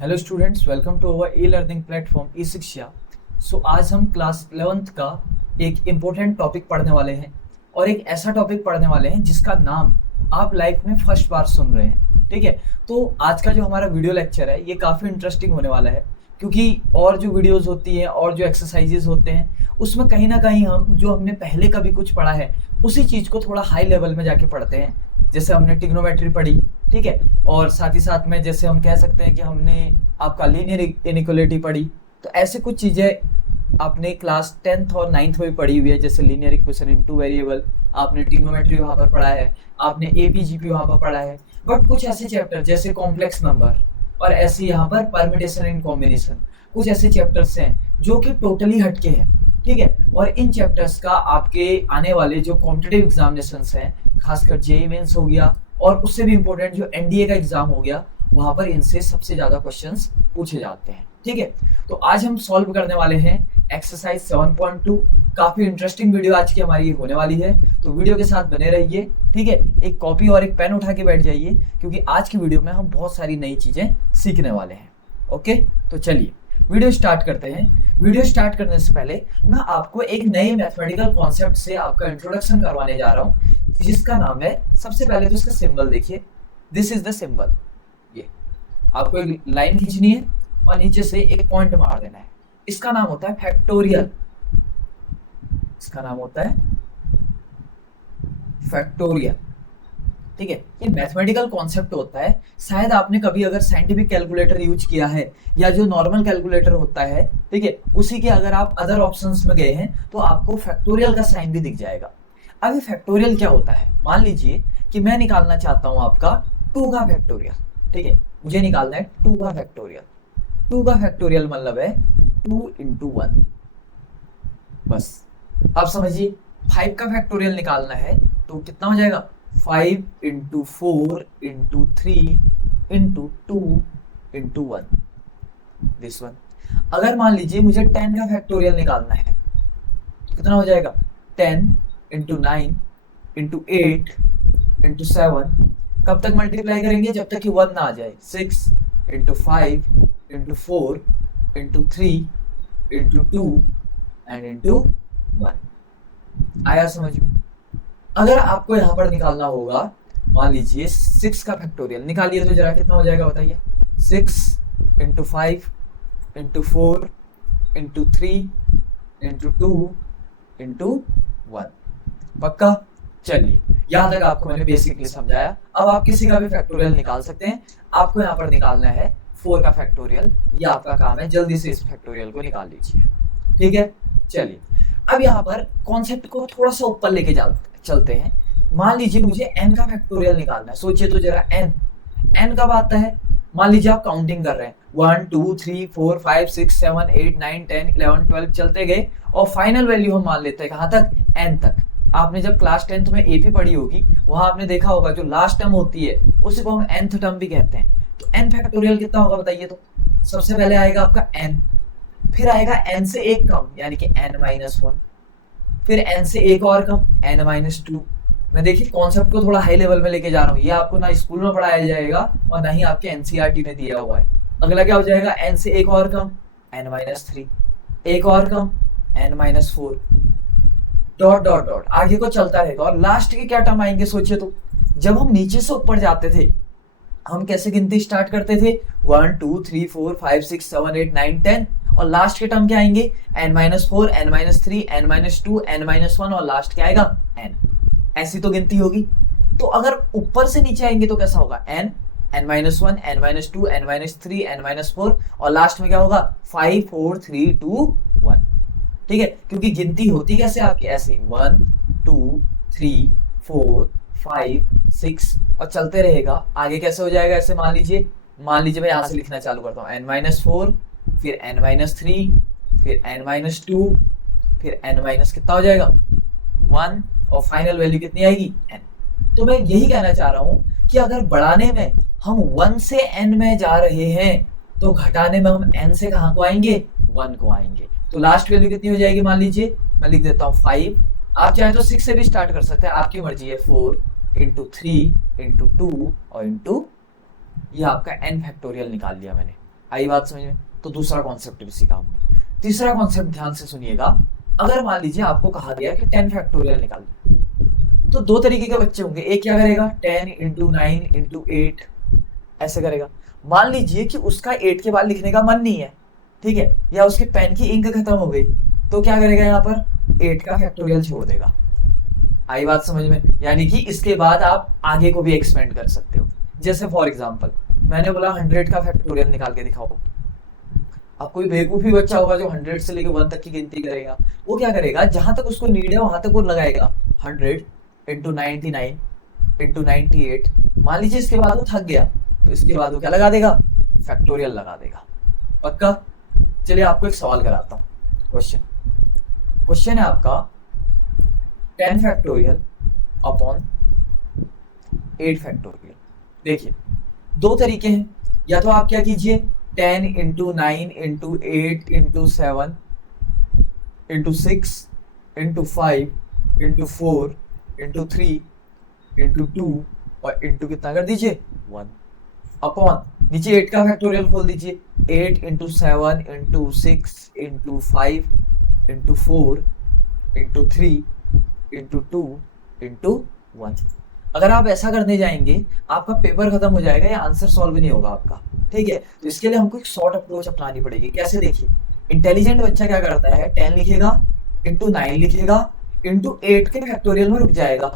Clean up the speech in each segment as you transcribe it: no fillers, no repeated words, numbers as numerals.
Hello students, welcome to our e learning platform e Shiksha. आज हम class 11th का एक इम्पोर्टेंट टॉपिक पढ़ने वाले हैं और एक ऐसा टॉपिक पढ़ने वाले हैं जिसका नाम आप लाइफ में फर्स्ट बार सुन रहे हैं। ठीक है, तो आज का जो हमारा वीडियो लेक्चर है ये काफ़ी इंटरेस्टिंग होने वाला है, क्योंकि और जो वीडियोस होती हैं और जो एक्सरसाइजेज होते हैं उसमें कहीं ना कहीं हम जो हमने पहले कभी कुछ पढ़ा है उसी चीज़ को थोड़ा हाई लेवल में जाके पढ़ते हैं। जैसे हमने ट्रिग्नोमेट्री पढ़ी, ठीक है, और साथ ही साथ में जैसे हम कह सकते हैं कि हमने आपका लीनियर इनइक्वालिटी पढ़ी। तो ऐसे कुछ चीज़ें आपने क्लास 10th और 9th में पढ़ी हुई है, जैसे linear equation in two variable, आपने ट्रिग्नोमेट्री वहाँ पर पढ़ा है, आपने एपीजीपी वहाँ पर पढ़ा है। बट कुछ ऐसे चैप्टर जैसे कॉम्प्लेक्स नंबर और ऐसे यहाँ पर परमिटेशन एंड कॉम्बिनेशन, कुछ ऐसे चैप्टर्स हैं जो कि टोटली हटके हैं। ठीक है, और इन चैप्टर्स का आपके आने वाले जो कॉम्पिटिटिव एग्जामिनेशंस हैं, खासकर जेईई मेंस हो गया और उससे भी इम्पोर्टेंट जो एनडीए का एग्जाम हो गया, वहां पर इनसे सबसे ज्यादा क्वेश्चंस पूछे जाते हैं। ठीक है, तो आज हम सॉल्व करने वाले हैं एक्सरसाइज 7.2। काफी इंटरेस्टिंग वीडियो आज की हमारी होने वाली है, तो वीडियो के साथ बने रहिए। ठीक है, एक कॉपी और एक पेन उठा के बैठ जाइए, क्योंकि आज की वीडियो में हम बहुत सारी नई चीजें सीखने वाले हैं। ओके, तो चलिए वीडियो स्टार्ट करते हैं। वीडियो स्टार्ट करने से पहले मैं आपको एक नए मैथमेटिकल कॉन्सेप्ट से आपका इंट्रोडक्शन करवाने जा रहा हूँ, जिसका नाम है, सबसे पहले तो इसका सिंबल देखिए, दिस इज द सिंबल। ये आपको एक लाइन खींचनी है और नीचे से एक पॉइंट मार देना है। इसका नाम होता है फैक्टोरियल। इसका नाम होता है फैक्टोरियल। ठीक है, ये मैथमेटिकल कॉन्सेप्ट होता है। शायद आपने कभी अगर साइंटिफिक कैलकुलेटर यूज किया है या जो नॉर्मल कैलकुलेटर होता है, ठीक है, उसी के अगर आप अदर ऑप्शंस में गए हैं तो आपको फैक्टोरियल का साइन भी दिख जाएगा। अब ये फैक्टोरियल क्या होता है? मान लीजिए कि मैं निकालना चाहता हूं आपका 2 का फैक्टोरियल। ठीक है, मुझे निकालना है 2 का फैक्टोरियल। 2 का फैक्टोरियल मतलब है 2 into 1। बस आप समझिए, 5 का फैक्टोरियल निकालना है तो कितना हो जाएगा? 5 into 4 into 3 into 2 into 1, this one. अगर मान लीजिए मुझे 10 का फैक्टोरियल निकालना है तो कितना हो जाएगा? 10 into 9 into 8 into 7। कब तक मल्टीप्लाई करेंगे? जब तक कि 1 ना आ जाए। 6 into 5 into 4 into 3 into 2 and into 1। आया समझ में? अगर आपको यहाँ पर निकालना होगा, मान लीजिए 6 का फैक्टोरियल निकालिए, तो जरा कितना हो जाएगा बताइए? 6 into 5 into 4 into 3 into 2 into 1। पक्का? चलिए, यहाँ तक आपको मैंने बेसिकली समझाया। अब आप किसी का भी फैक्टोरियल निकाल सकते हैं। आपको यहाँ पर निकालना है 4 का फैक्टोरियल, ये आपका काम है। जल्दी से इस फैक्टोरियल को निकाल लीजिए। ठीक है, चलिए अब यहाँ पर कॉन्सेप्ट को थोड़ा सा ऊपर लेके चलते हैं। मान लीजिए मुझे n का फैक्टोरियल निकालना है। सोचिए तो जरा, n कब आता है? मान लीजिए आप काउंटिंग कर रहे हैं, 1 2 3 4 5 6 7 8 9 10 11 12 चलते गए, और फाइनल वैल्यू हम मान लेते हैं कहाँ तक? n तक। आपने जब क्लास 10th में एपी पढ़ी होगी, वहां आपने देखा होगा जो लास्ट टर्म होती है उसी को हम nth टर्म भी कहते हैं। तो n फैक्टोरियल कितना होगा बताइए? तो सबसे पहले आएगा आपका n, फिर आएगा n से एक कम यानी कि n-1, फिर n से एक और कम n-2। मैं देखिए कॉन्सेप्ट को थोड़ा हाई लेवल में लेके जा रहा हूँ। ये आपको ना स्कूल में पढ़ाया जाएगा और ना ही आपके एनसीईआरटी में दिया हुआ है। अगला क्या हो जाएगा? n से एक और कम n-3, एक और कम n-4, डॉट डॉट डॉट आगे को चलता रहेगा। और लास्ट के क्या टर्म आएंगे सोचिए तो? जब हम नीचे से ऊपर जाते थे, हम कैसे गिनती स्टार्ट करते थे? 1 2 3 4 5 6 7 8 9 10, और लास्ट के टर्म क्या आएंगे? n-4, n-3, n-2, n-1, और लास्ट क्या आएगा? n। ऐसी तो गिनती होगी। तो अगर ऊपर से नीचे आएंगे तो कैसा होगा? n, n-1, n-2, n-3, n-4, और लास्ट में क्या होगा? 5 4 3 2 1। ठीक है, क्योंकि गिनती होती कैसे आपकी? ऐसे 1 2 3 4 5 6 और चलते रहेगा। आगे कैसे हो जाएगा? ऐसे मान लीजिए मैं यहाँ से लिखना चालू करता हूँ, n-4, फिर n-3, फिर n-2, फिर n- कितना हो जाएगा? 1, और फाइनल वैल्यू कितनी आएगी? n। तो मैं यही कहना चाह रहा हूं कि अगर बढ़ाने में हम 1 से n में जा रहे हैं, तो घटाने में हम n से कहां को आएंगे? 1 को आएंगे। तो लास्ट वैल्यू कितनी हो जाएगी? मान लीजिए मैं लिख देता हूँ 5। आप चाहे तो 6 से भी स्टार्ट कर सकते हैं, आपकी मर्जी है। 4 into 3 into 2 और into, ये आपका n फैक्टोरियल निकाल लिया मैंने। आई बात समझ में? तो दूसरा कॉन्सेप्ट भी सीखा हमने। तीसरा कॉन्सेप्ट ध्यान से सुनिएगा। अगर मान लीजिए आपको कहा गया कि 10 फैक्टोरियल निकाल, तो दो तरीके के बच्चे होंगे। एक क्या करेगा, 10 इंटू 9 इंटू 8 ऐसे करेगा। मान लीजिए कि उसका 8 के बाद लिखने का मन नहीं है, ठीक है, या उसके पेन की इंक खत्म हो गई, तो क्या करेगा, यहाँ पर 8 का फैक्टोरियल छोड़ देगा। आई बात समझ में? यानी कि इसके बाद आप आगे को भी एक्सपेंड कर सकते हो। जैसे फॉर एग्जांपल मैंने बोला 100 का फैक्टोरियल निकाल के दिखाओ। अब कोई बेवकूफी बच्चा होगा जो 100 से लेकर 1 तक की गिनती करेगा, वो क्या करेगा, जहां तक उसको नीड है वहां तक वो लगाएगा 100 इंटू 99 इंटू 98। मान लीजिए इसके बाद वो थक गया, तो इसके बाद वो क्या लगा देगा, फैक्टोरियल लगा देगा। पक्का? चलिए आपको एक सवाल कराता हूँ। क्वेश्चन क्वेश्चन है आपका 10 फैक्टोरियल अपॉन 8 फैक्टोरियल। देखिए दो तरीके हैं, या तो आप क्या कीजिए 10 into 9 into 8 into 7 into 6 into 5 into 4 into 3 into 2 और इंटू कितना कर दीजिए 1 अपॉन नीचे 8 का फैक्टोरियल खोल दीजिए 8 into 7 into 6 into 5 into 4 into 3 into 2 into 1। अगर आप ऐसा करने जाएंगे आपका पेपर खत्म हो जाएगा या आंसर सॉल्व नहीं होगा आपका, ठीक है। तो इसके लिए हमको एक शॉर्ट अप्रोच अपनानी पड़ेगी। कैसे? देखिए इंटेलिजेंट बच्चा क्या करता है, 10 लिखेगा इंटू 9 लिखेगा इंटू 8 के फैक्टोरियल में रुक जाएगा।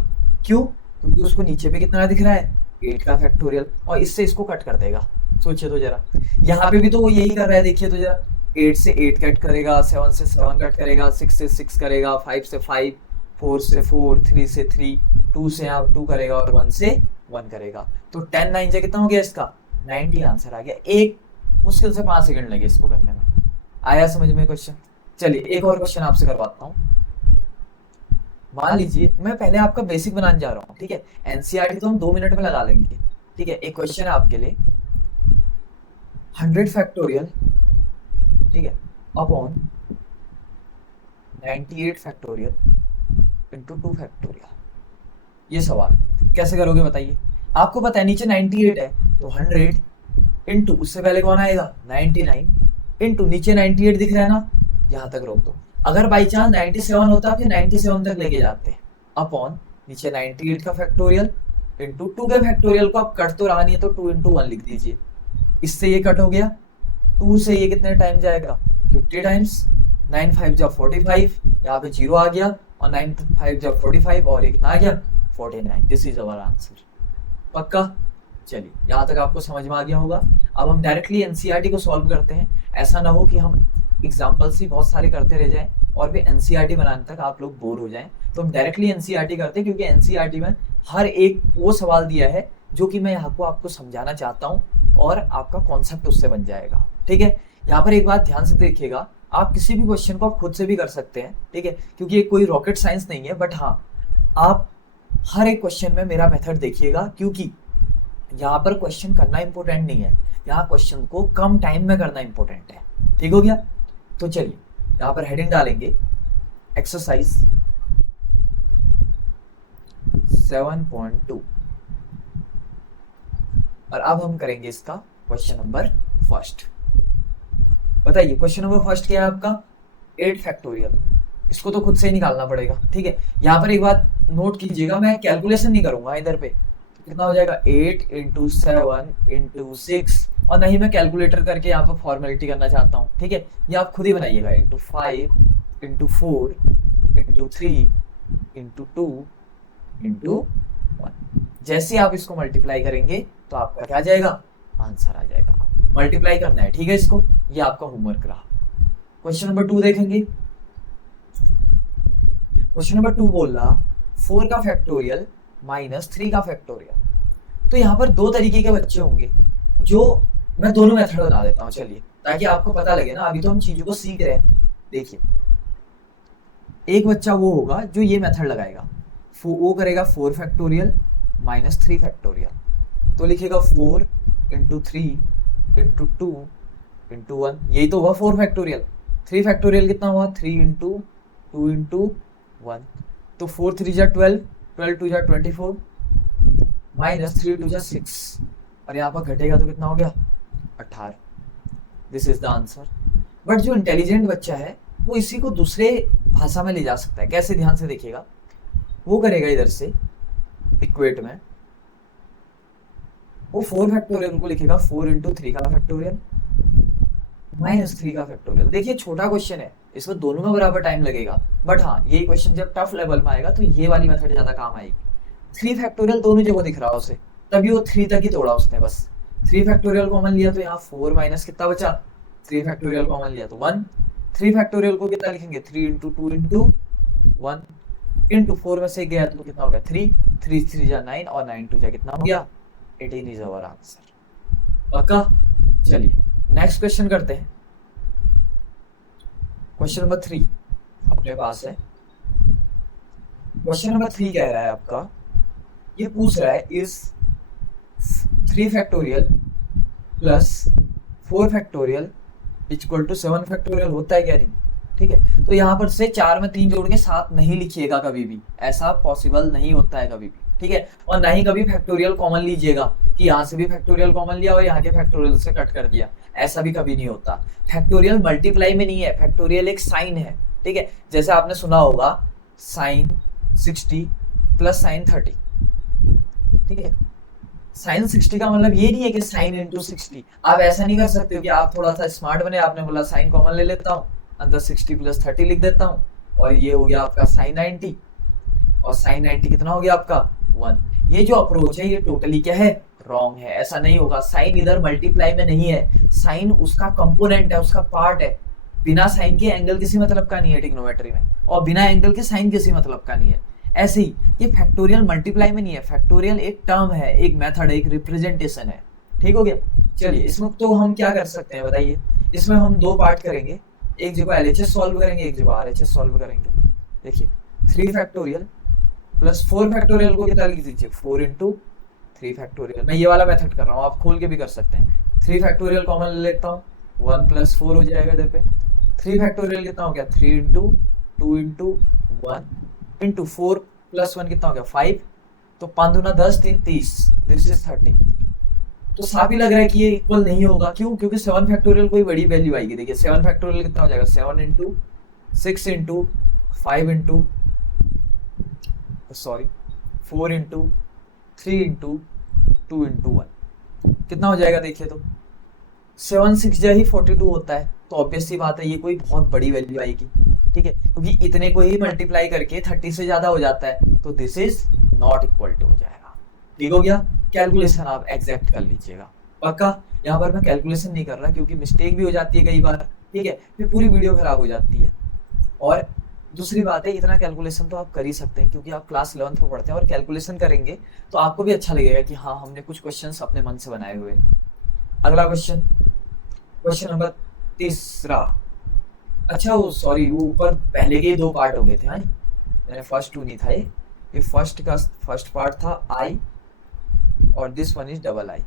क्यों? क्योंकि उसको नीचे पे कितना दिख रहा है, 8 का फैक्टोरियल, और इससे इसको कट कर देगा। सोचिए तो जरा, यहाँ पे भी तो वो यही कर रहा है। देखिए तो जरा, 8 से 8 कट करेगा, 7 से 7 कट करेगा, 6 से 6 करेगा, 5 से 5, 4 से 4, 3 से 3, 2 से आप 2 करेगा और 1 से 1 करेगा। तो 10 9 से कितना हो गया इसका 90 आंसर आ गया। एक मुश्किल से 5 सेकंड लगे इसको करने में। आया समझ में क्वेश्चन? चलिए एक और क्वेश्चन आपसे करवाता हूँ। मान लीजिए मैं पहले आपका बेसिक बनाने जा रहा हूँ, ठीक है। एनसीईआरटी तो हम 2 मिनट में लगा लेंगे, ठीक है। एक क्वेश्चन है आपके लिए 100 फैक्टोरियल, ठीक है, अपॉन 98 फैक्टोरियल इंटू 2 फैक्टोरियल। ये सवाल कैसे करोगे बताइए? आपको पता है नीचे 98 है, तो 100 इंटू उससे पहले कौन आएगा 99 इंटू नीचे 98 दिख रहा है ना, यहाँ तक रोक दो। अगर बाई चांस 97 होता फिर 97 तक लेके जाते, अपॉन नीचे 98 का फैक्टोरियल इंटू 2 के फैक्टोरियल को आप कट तो रहा नहीं है, तो 2 इंटू 1 लिख दीजिए। इससे ये कट हो गया, 2 से ये कितने टाइम जाएगा 50 टाइम्स, 9 5 जा 45, यहाँ पे 0 आ गया, और 9 5 जा 45 और एक आ गया 49। This is our answer. पक्का? चलिए यहाँ तक आपको समझ में आ गया होगा। अब हम डायरेक्टली एनसीईआरटी को सॉल्व करते हैं। ऐसा ना हो कि हम एग्जाम्पल्स ही बहुत सारे करते रह जाएं और फिर एनसीईआरटी बनाने तक आप लोग बोर हो जाएं। तो हम डायरेक्टली एनसीईआरटी करते हैं, क्योंकि एनसीईआरटी में हर एक वो सवाल दिया है जो कि मैं यहाँ को आपको समझाना चाहता हूँ, और आपका कॉन्सेप्ट उससे बन जाएगा, ठीक है। यहाँ पर एक बात ध्यान से देखिएगा, आप किसी भी क्वेश्चन को आप खुद से भी कर सकते हैं, ठीक है, क्योंकि ये कोई रॉकेट साइंस नहीं है। बट हाँ, आप हर एक क्वेश्चन में मेरा मेथड देखिएगा, क्योंकि यहाँ पर क्वेश्चन करना इंपॉर्टेंट नहीं है, यहाँ क्वेश्चन को कम टाइम में करना इंपॉर्टेंट है। ठीक हो गया? तो चलिए यहाँ पर हेडिंग डालेंगे एक्सरसाइज 7.2, और अब हम करेंगे इसका क्वेश्चन नंबर फर्स्ट। बताइए क्वेश्चन नंबर फर्स्ट क्या है आपका, 8 फैक्टोरियल। इसको तो खुद से ही निकालना पड़ेगा, ठीक है। यहाँ पर एक बात नोट कीजिएगा, मैं कैलकुलेशन नहीं करूंगा इधर पे। तो कितना हो जाएगा 8 इंटू 7 इंटू 6, और नहीं मैं कैलकुलेटर करके यहाँ पर फॉर्मेलिटी करना चाहता हूँ, ठीक है। ये आप खुद ही बनाइएगा, into 5 into 4 into 3 into 2 into 1। जैसे आप इसको मल्टीप्लाई करेंगे तो आपका क्या आ जाएगा, आंसर आ जाएगा। मल्टीप्लाई करना है, ठीक है। इसको, ये आपका होमवर्क रहा। क्वेश्चन नंबर 2 देखेंगे। क्वेश्चन नंबर 2 बोल रहा 4 का फैक्टोरियल माइनस 3 का फैक्टोरियल। तो यहाँ पर दो तरीके के बच्चे होंगे, जो मैं दोनों मेथड बता देता हूँ, चलिए, ताकि आपको पता लगे ना। अभी तो हम चीजों को सीख रहे हैं। देखिए एक बच्चा वो होगा जो ये मेथड लगाएगा, वो करेगा 4 फैक्टोरियल माइनस 3 फैक्टोरियल। तो लिखेगा 4 इंटू 3 इंटू 2 इंटू 1, यही तो हुआ 4 फैक्टोरियल। 3 फैक्टोरियल कितना हुआ 3 इंटू 2 इंटू 1। तो 4 3 जा 12, 12 2 जा 24, माइनस 3 2 जा 6, और यहाँ पर घटेगा तो कितना हो गया 18। This is the answer. But जो इंटेलिजेंट बच्चा है वो इसी को दूसरे भाषा में ले जा सकता है। कैसे, ध्यान से देखिएगा। वो करेगा इधर से इक्वेट में, वो 4 फैक्टोरियल को लिखेगा 4 इंटू 3 का फैक्टोरियल -3 का फैक्टोरियल। देखिए छोटा क्वेश्चन है, इसमें दोनों में बराबर टाइम लगेगा, बट हाँ ये क्वेश्चन जब टफ लेवल में आएगा तो ये वाली मेथड ज्यादा काम आएगी। 3 फैक्टोरियल दोनों जगह दिख रहा है उसे, तभी वो 3 तक ही तोड़ा उसने बस। 3 फैक्टोरियल कॉमन लिया तो यहाँ 4 माइनस कितना बचा, 3 फैक्टोरियल कॉमन लिया तो 1। 3 फैक्टोरियल को कितना लिखेंगे, 3 इंटू 2 इंटू 1 इंटू 4 में से गया तो कितना हो गया 3, 3 3 जा 9 और 9 2 जा कितना हो गया 18 इज आवर आंसर। पक्का। चलिए नेक्स्ट क्वेश्चन करते हैं। क्वेश्चन नंबर 3 अपने पास है। क्वेश्चन नंबर 3 कह रहा है आपका, ये पूछ रहा है is 3 factorial plus 4 factorial equal to 7 factorial होता है क्या नहीं। ठीक है, तो यहाँ पर से 4 में 3 जोड़ के 7 नहीं लिखिएगा कभी भी, ऐसा पॉसिबल नहीं होता है कभी भी। ठीक है, और ना ही कभी फैक्टोरियल कॉमन लीजिएगा कि यहाँ से भी फैक्टोरियल कॉमन लिया और यहाँ के फैक्टोरियल से कट कर दिया, ऐसा भी कभी नहीं होता। फैक्टोरियल मल्टीप्लाई में नहीं है, फैक्टोरियल एक साइन है। ठीक है, जैसे आपने सुना होगा साइन 60 प्लस साइन 30। ठीक है, साइन 60 का मतलब ये नहीं है कि साइन इंटू 60। आप ऐसा नहीं कर सकते कि आप थोड़ा सा स्मार्ट बने, आपने बोला साइन कॉमन ले लेता हूँ, अंदर 60 प्लस 30 लिख देता हूँ और ये हो गया आपका साइन 90, और साइन 90 कितना हो गया आपका 1। ये जो अप्रोच है ये टोटली क्या है, रॉन्ग है। ऐसा नहीं होगा, साइन इधर मल्टीप्लाई में नहीं है, साइन उसका कंपोनेंट है, उसका पार्ट है। बिना साइन के एंगल किसी मतलब का नहीं है ट्रिग्नोमेट्री में, और बिना एंगल के साइन किसी मतलब का नहीं है। ऐसे ही ये फैक्टोरियल मल्टीप्लाई में नहीं है, फैक्टोरियल एक टर्म है, एक मेथड है, एक रिप्रेजेंटेशन है। ठीक हो गया। चलिए इसमें तो हम क्या कर सकते हैं बताइए। इसमें हम 2 पार्ट करेंगे, एक जगह एलएचएस सॉल्व करेंगे, एक जगह आरएचएस सॉल्व करेंगे। देखिए 3 फैक्टोरियल प्लस 4 फैक्टोरियल को कितना लिख दीजिए 4 इंटू 3 फैक्टोरियल। मैं ये वाला मेथड कर रहा हूँ, आप खोल के भी कर सकते हैं। 3 फैक्टोरियल कॉमन ले लेता हूँ, 1 प्लस 4 हो जाएगा इधर पे। 3 फैक्टोरियल कितना हो गया 3 इंटू 2 इंटू 1 इंटू 4 प्लस 1 कितना हो गया 5। तो 5 दूना 10 3 30, दिस इज 30। तो साफ ही लग रहा है कि ये इक्वल नहीं होगा। क्यों? क्योंकि 7 फैक्टोरियल कोई बड़ी वैल्यू आएगी। देखिए 7 फैक्टोरियल कितना हो जाएगा 7 into 6 into 5 into sorry 4 into 3 into 2 into 1 कितना हो जाएगा। देखिए तो 7 6 जा ही 42 होता है, तो ऑब्वियस सी बात है ये कोई बहुत बड़ी वैल्यू आएगी। ठीक है, क्योंकि इतने को ही मल्टीप्लाई करके 30 से ज्यादा हो जाता है, तो this is not equal to हो जाएगा। ठीक हो गया। कैलकुलेशन आप एग्जैक्ट कर लीजिएगा। पक्का। यहाँ पर मैं कैलकुलेशन नहीं कर रहा क्योंकि मिस्टेक भी हो जाती है कई बार। ठीक है, फिर पूरी वीडियो खराब हो जाती है। और दूसरी बात है, इतना कैलकुलेशन तो आप कर ही सकते हैं क्योंकि आप क्लास 11th में पढ़ते हैं, और कैलकुलेशन करेंगे तो आपको भी अच्छा लगेगा कि हाँ हमने कुछ क्वेश्चंस अपने मन से बनाए हुए। अगला क्वेश्चन, क्वेश्चन नंबर 3। अच्छा वो सॉरी, वो ऊपर पहले के 2 पार्ट हो गए थे। हाँ, मैंने फर्स्ट 2 नहीं था, ये फर्स्ट का फर्स्ट पार्ट था आई, और दिस वन इज डबल आई।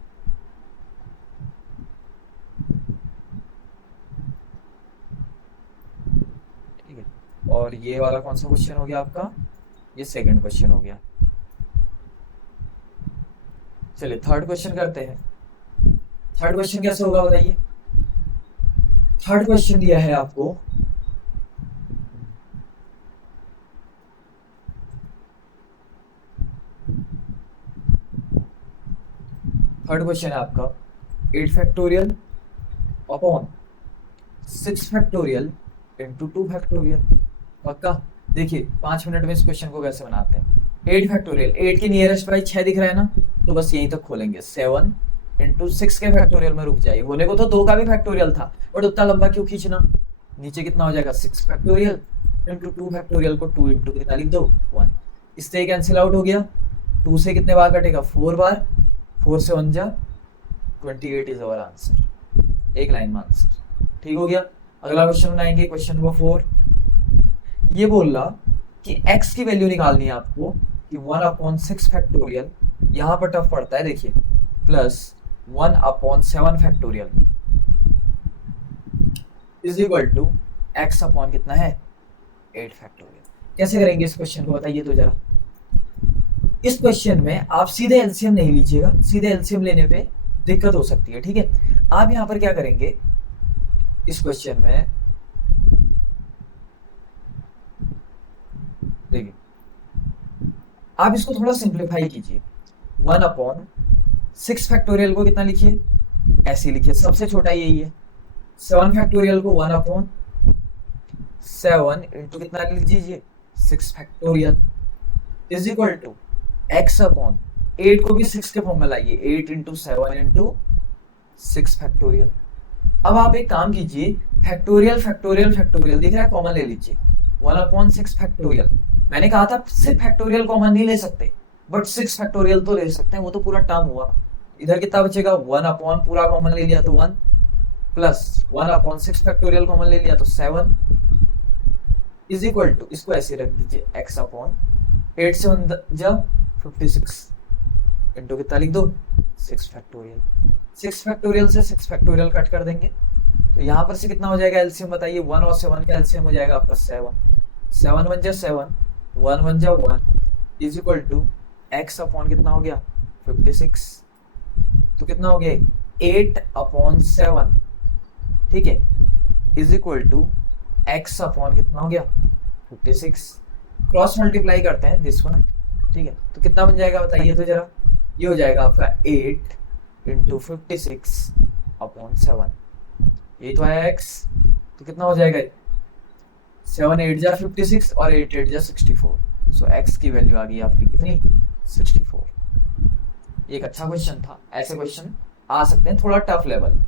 ठीक है, और ये वाला कौन सा क्वेश्चन हो गया आपका, ये सेकंड क्वेश्चन हो गया। चलिए थर्ड क्वेश्चन करते हैं। थर्ड क्वेश्चन कैसे होगा बताइए। थर्ड क्वेश्चन दिया है आपको, थर्ड क्वेश्चन है आपका 8 factorial upon 6 factorial into 2 factorial. पक्का। देखिए 5 मिनट में इस क्वेश्चन को कैसे बनाते हैं। 8 फैक्टोरियल, 8 के नियरेस्ट बाई 6 दिख रहा है ना, तो बस यहीं तक खोलेंगे। 7 इंटू 6 के फैक्टोरियल में रुक जाइए। होने को तो 2 का भी फैक्टोरियल था, बट उतना लंबा क्यों खींचना। नीचे कितना हो जाएगा 6 फैक्टोरियल इंटू 2 फैक्टोरियल को 2 इंटू कितना लिख दो 1। इससे कैंसिल आउट हो गया। 2 से कितने बार कटेगा 4 बार, 4 से 1 जा 28 इज आवर आंसर। एक लाइन में आंसर। ठीक हो गया। अगला क्वेश्चन बनाएंगे, क्वेश्चन नंबर 4। ये बोल रहा कि x की वैल्यू निकालनी है आपको कि 1/6 फैक्टोरियल, यहाँ पर टफ पड़ता है देखिए, plus 1/7 factorial is equal to x upon कितना है 8 फैक्टोरियल। कैसे करेंगे इस क्वेश्चन को बताइए तो जरा। इस क्वेश्चन में आप सीधे एलसीएम नहीं लीजिएगा, सीधे एलसीएम लेने पे दिक्कत हो सकती है। ठीक है, आप यहाँ पर क्या करेंगे, इस क्वेश्चन में देखिए, आप इसको थोड़ा सिंप्लीफाई कीजिए। 1/6 फैक्टोरियल को कितना लिखिए, ऐसे लिखिए, सबसे छोटा यही है। 7 फैक्टोरियल को 1/7 इंटू कितना लिख दीजिए, 6 factorial is equal to x upon 8 को भी 6 के फॉर्म में लाइए, 8 इंटू 7 इंटू 6 फैक्टोरियल। अब आप एक काम कीजिए, फैक्टोरियल फैक्टोरियल फैक्टोरियल दिख रहा है, कॉमन ले लीजिए, 1/6 फैक्टोरियल। मैंने कहा था सिर्फ फैक्टोरियल कॉमन नहीं ले सकते, बट 6 फैक्टोरियल तो ले सकते हैं, वो तो पूरा टर्म हुआ। इधर कितना बचेगा, 1 अपॉन पूरा कॉमन ले लिया तो 1, प्लस 1/6 फैक्टोरियल कॉमन ले लिया तो 7 इज इक्वल टू, इसको ऐसे रख दीजिए, x अपॉन 8 से 1 जब 56 इंटू कितना लिख दो, 6 फैक्टोरियल। 6 फैक्टोरियल से 6 फैक्टोरियल कट कर देंगे, तो यहाँ पर से कितना हो जाएगा एलसीएम बताइए, 1 और 7 का एलसीएम हो जाएगा आपका 7, 7 1 जा 7, 1 1 जा 1 is equal to x upon कितना हो गया 56, तो कितना हो गया 8/7, ठीक है, is equal to x upon कितना हो गया 56। क्रॉस मल्टीप्लाई करते हैं दिस वन, ठीक है, तो कितना बन जाएगा बताइए तो जरा, ये हो जाएगा आपका 8 इंटू 56/7, ये तो है x, तो कितना हो जाएगा 7 8 जा 56 और 8 8 जा 64, सो x की वैल्यू आ गई आपकी कितनी 64। एक अच्छा क्वेश्चन था, ऐसे क्वेश्चन आ सकते हैं, थोड़ा टफ लेवल,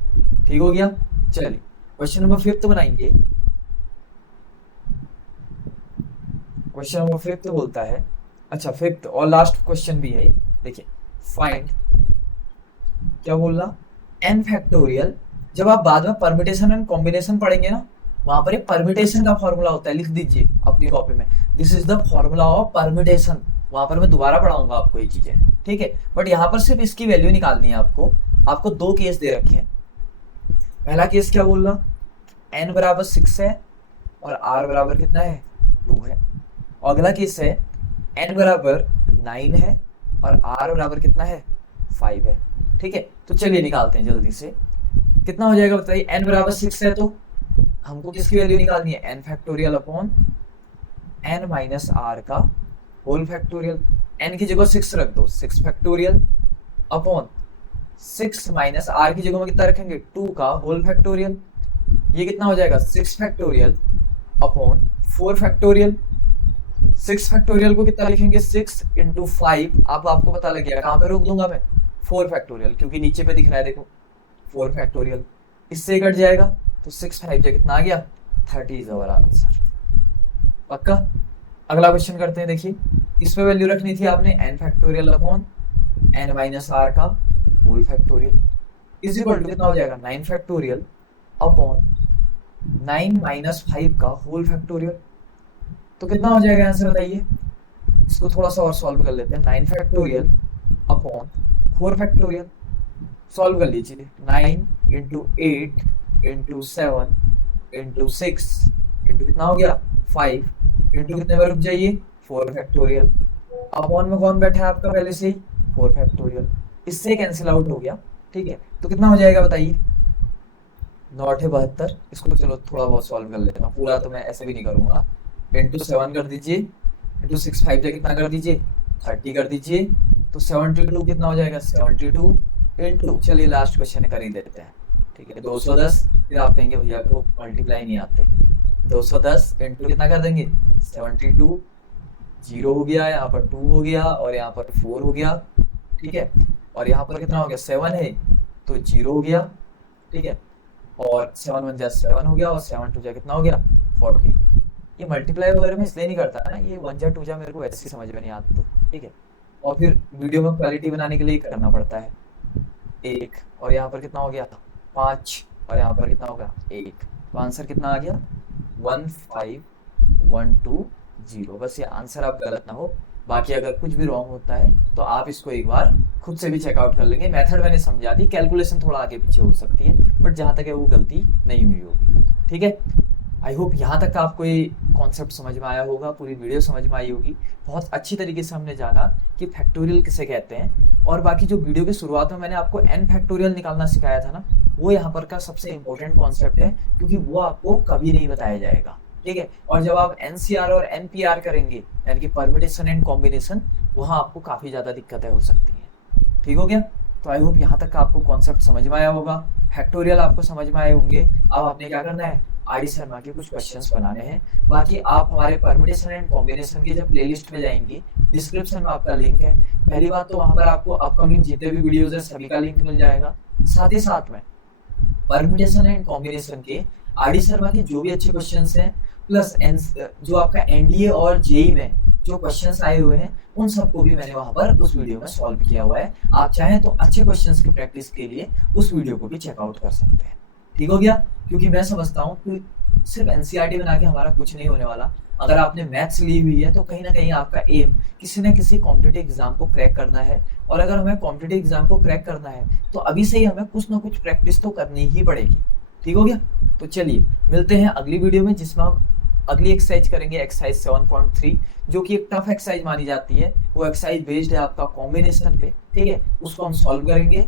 ठीक हो गया। चलिए क्वेश्चन नंबर 5 बनाएंगे। क्वेश्चन नंबर 5 बोलता है, अच्छा 5th और लास्ट क्वेश्चन भी है, देखिए फाइंड, क्या बोलना, n फैक्टोरियल। जब आप बाद में परम्यूटेशन एंड कॉम्बिनेशन पढ़ेंगे ना, वहां पर एक परम्यूटेशन का फॉर्मूला होता है, लिख दीजिए अपनी कॉपी में, this is the formula of permutation. वहां पर मैं दोबारा पढ़ाऊंगा आपको ये चीजें, ठीक है, बट यहाँ पर सिर्फ इसकी वैल्यू निकालनी है आपको। आपको 2 केस दे रखे हैं। पहला केस क्या बोल रहा, n बराबर 6 है और r बराबर कितना है 2 है। और अगला केस है n बराबर 9 है और r बराबर कितना है 5 है, ठीक है। तो चलिए निकालते हैं जल्दी से, कितना हो जाएगा बताइए, n बराबर 6 है तो हमको किसकी वैल्यू निकालनी है, n factorial upon n minus r का होल फैक्टोरियल। n की जगह 6 रख दो, 6 फैक्टोरियल अपॉन 6 माइनस r की जगह में कितना रखेंगे 2 का होल फैक्टोरियल। ये कितना हो जाएगा 6 फैक्टोरियल अपॉन 4 फैक्टोरियल। 6 फैक्टोरियल को कितना लिखेंगे 6 इंटू 5, आपको पता लग गया कहाँ पे रोक दूंगा मैं, 4 फैक्टोरियल, क्योंकि नीचे पे दिख रहा है देखो 4 फैक्टोरियल, इससे कट जाएगा तो 6 5 जा कितना आ गया 30 इज आवर आंसर। पक्का। अगला क्वेश्चन करते हैं, देखिए इस पे वैल्यू रखनी थी आपने n factorial upon n minus r का whole factorial is equal to कितना हो जाएगा 9 फैक्टोरियल अपॉन 9 माइनस 5 का होल फैक्टोरियल। तो कितना हो जाएगा आंसर बताइए, इसको थोड़ा सा और सॉल्व कर लेते हैं। 9 फैक्टोरियल अपॉन 4 फैक्टोरियल, सॉल्व कर लीजिए। 9 इंटू 8 इंटू 7 इंटू 6 इंटू कितना हो गया 5 इंटू कितने में रुक जाइए 4 फैक्टोरियल। अपॉन में कौन बैठा है आपका पहले से ही 4 फैक्टोरियल, इससे कैंसिल आउट हो गया, ठीक है। तो कितना हो जाएगा बताइए 9 8 72, इसको तो चलो थोड़ा बहुत सॉल्व कर लेना, पूरा तो मैं ऐसे भी नहीं करूंगा। इंटू 7 कर दीजिए, इंटू 6 5 जा कितना कर दीजिए 30 कर दीजिए, तो 72 कितना हो जाएगा 72 इंटू, चलिए लास्ट क्वेश्चन कर ही देते हैं, ठीक है 210। फिर आप कहेंगे भैया को मल्टीप्लाई नहीं आते, 210 इंटू कितना कर देंगे 72, 0 हो गया, यहाँ पर 2 हो गया और यहाँ पर 4 हो गया, ठीक है, और यहाँ पर कितना हो गया 7 है तो 0 हो गया, ठीक है, और 7 1 जा 7 हो गया और 7 2 जा कितना हो गया 40। ये मल्टीप्लाई वगैरह में इसलिए नहीं करता ना, ये 1 जा 2 जा मेरे को ऐसे समझ में नहीं आता, ठीक है, और फिर वीडियो में क्वालिटी बनाने के लिए करना पड़ता है। 1 और यहाँ पर कितना हो गया 5 और यहाँ पर कितना होगा 1, तो आंसर कितना आ गया 15120। बस ये आंसर आप गलत ना हो, बाकी अगर कुछ भी रॉन्ग होता है तो आप इसको एक बार खुद से भी चेकआउट कर लेंगे। मेथड मैंने समझा दी, कैलकुलेशन थोड़ा आगे पीछे हो सकती है, बट जहाँ तक है वो गलती नहीं हुई होगी, ठीक है। आई होप यहाँ तक आपको ये कॉन्सेप्ट समझ में आया होगा, पूरी वीडियो समझ में आई होगी। बहुत अच्छी तरीके से हमने जाना कि फैक्टोरियल किसे कहते हैं, और बाकी जो वीडियो की शुरुआत में मैंने आपको n फैक्टोरियल निकालना सिखाया था ना, वो यहाँ पर का सबसे इंपॉर्टेंट कॉन्सेप्ट है, क्योंकि वो आपको कभी नहीं बताया जाएगा। ठीक है, और जब आप एनसीआर और एनपीआर करेंगे, यानी कि परमिटेशन एंड कॉम्बिनेशन, वहां आपको काफी ज्यादा दिक्कतें हो सकती हैं। ठीक हो गया? तो आई होप यहाँ तक आपको कॉन्सेप्ट समझ में आया होगा, फैक्टोरियल आपको समझ में आए होंगे। अब आपने क्या करना है, आर शर्मा के कुछ क्वेश्चंस बनाने हैं। बाकी आप हमारे परमिटेशन एंड कॉम्बिनेशन के जब प्लेलिस्ट में जाएंगे, डिस्क्रिप्शन में आपका लिंक है। पहली बात तो वहां पर आपको अपकमिंग जितने भी वीडियोस है सभी का लिंक मिल जाएगा। साथ ही साथ में परम्यूटेशन एंड कॉम्बिनेशन के आर शर्मा के जो भी अच्छे क्वेश्चंस हैं, प्लस जो आपका एनडीए और जेई में जो क्वेश्चंस आए हुए हैं, उन सबको भी मैंने वहां पर उस वीडियो में सॉल्व किया हुआ है। आप चाहें तो अच्छे क्वेश्चंस की प्रैक्टिस के लिए उस वीडियो को भी चेकआउट कर सकते हैं। ठीक हो गया? क्योंकि मैं समझता हूँ कि सिर्फ एनसीईआरटी बना के हमारा कुछ नहीं होने वाला। अगर आपने मैथ्स ली हुई है तो कहीं ना कहीं आपका एम किसी न किसी कॉम्पिटिटिव एग्जाम को क्रैक करना है, और अगर हमें कॉम्पिटिटिव एग्जाम को क्रैक करना है तो अभी से ही हमें कुछ ना कुछ प्रैक्टिस तो करनी ही पड़ेगी। ठीक हो गया? तो चलिए मिलते हैं अगली वीडियो में, जिसमें हम अगली एक्सरसाइज करेंगे, एक्सरसाइज 7.3, जो कि एक टफ एक्सरसाइज मानी जाती है। वो एक्सरसाइज बेस्ड है आपका कॉम्बिनेशन पे। ठीक है, उसको हम सॉल्व करेंगे।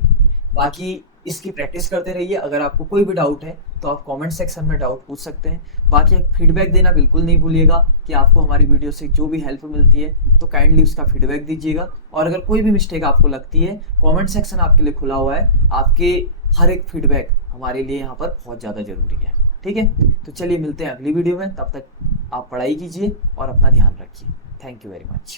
बाकी इसकी प्रैक्टिस करते रहिए। अगर आपको कोई भी डाउट है तो आप कमेंट सेक्शन में डाउट पूछ सकते हैं। बाकी फीडबैक देना बिल्कुल नहीं भूलिएगा कि आपको हमारी वीडियो से जो भी हेल्प मिलती है तो काइंडली उसका फीडबैक दीजिएगा। और अगर कोई भी मिस्टेक आपको लगती है, कमेंट सेक्शन आपके लिए खुला हुआ है। आपके हर एक फीडबैक हमारे लिए यहाँ पर बहुत ज़्यादा ज़रूरी है। ठीक है, तो चलिए मिलते हैं अगली वीडियो में। तब तक आप पढ़ाई कीजिए और अपना ध्यान रखिए। Thank you very much.